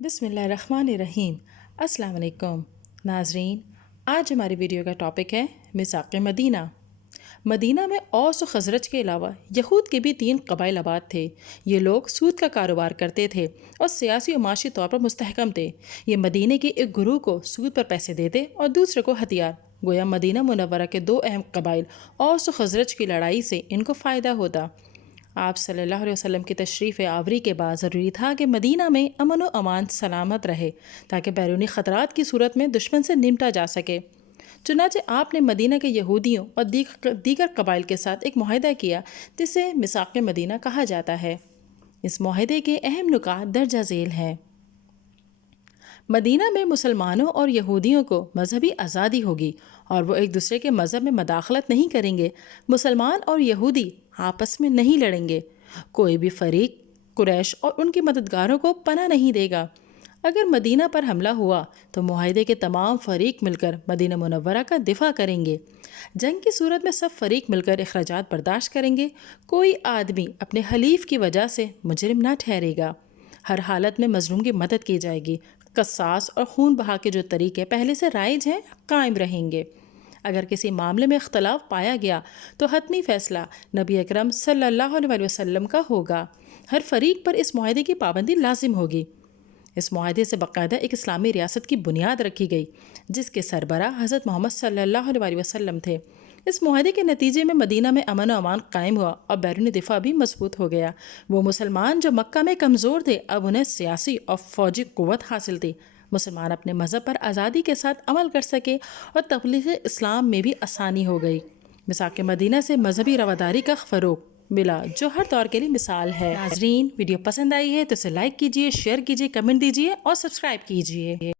بسم اللہ الرحمن الرحیم۔ السلام علیکم ناظرین، آج ہماری ویڈیو کا ٹاپک ہے میثاق مدینہ۔ مدینہ میں اوس و خزرج کے علاوہ یہود کے بھی 3 قبائل آباد تھے۔ یہ لوگ سود کا کاروبار کرتے تھے اور سیاسی و معاشی طور پر مستحکم تھے۔ یہ مدینہ کے ایک گروہ کو سود پر پیسے دیتے اور دوسرے کو ہتھیار۔ گویا مدینہ منورہ کے 2 اہم قبائل اوس و خزرج کی لڑائی سے ان کو فائدہ ہوتا۔ آپ صلی اللہ علیہ وسلم کی تشریف آوری کے بعد ضروری تھا کہ مدینہ میں امن و امان سلامت رہے تاکہ بیرونی خطرات کی صورت میں دشمن سے نمٹا جا سکے۔ چنانچہ آپ نے مدینہ کے یہودیوں اور دیگر قبائل کے ساتھ ایک معاہدہ کیا جسے میثاق مدینہ کہا جاتا ہے۔ اس معاہدے کے اہم نکات درجہ ذیل ہیں۔ مدینہ میں مسلمانوں اور یہودیوں کو مذہبی آزادی ہوگی اور وہ ایک دوسرے کے مذہب میں مداخلت نہیں کریں گے۔ مسلمان اور یہودی آپس میں نہیں لڑیں گے۔ کوئی بھی فریق قریش اور ان کے مددگاروں کو پناہ نہیں دے گا۔ اگر مدینہ پر حملہ ہوا تو معاہدے کے تمام فریق مل کر مدینہ منورہ کا دفاع کریں گے۔ جنگ کی صورت میں سب فریق مل کر اخراجات برداشت کریں گے۔ کوئی آدمی اپنے حلیف کی وجہ سے مجرم نہ ٹھہرے گا۔ ہر حالت میں مظلوم کی مدد کی جائے گی۔ قصاص اور خون بہا کے جو طریقے پہلے سے رائج ہیں قائم رہیں گے۔ اگر کسی معاملے میں اختلاف پایا گیا تو حتمی فیصلہ نبی اکرم صلی اللہ علیہ وسلم کا ہوگا۔ ہر فریق پر اس معاہدے کی پابندی لازم ہوگی۔ اس معاہدے سے باقاعدہ ایک اسلامی ریاست کی بنیاد رکھی گئی جس کے سربراہ حضرت محمد صلی اللہ علیہ وسلم تھے۔ اس معاہدے کے نتیجے میں مدینہ میں امن و امان قائم ہوا اور بیرونی دفاع بھی مضبوط ہو گیا۔ وہ مسلمان جو مکہ میں کمزور تھے اب انہیں سیاسی اور فوجی قوت حاصل تھی۔ مسلمان اپنے مذہب پر آزادی کے ساتھ عمل کر سکے اور تبلیغ اسلام میں بھی آسانی ہو گئی۔ میثاق مدینہ سے مذہبی رواداری کا فروغ ملا جو ہر دور کے لیے مثال ہے۔ ناظرین، ویڈیو پسند آئی ہے تو اسے لائک کیجئے، شیئر کیجئے، کمنٹ دیجئے اور سبسکرائب کیجئے۔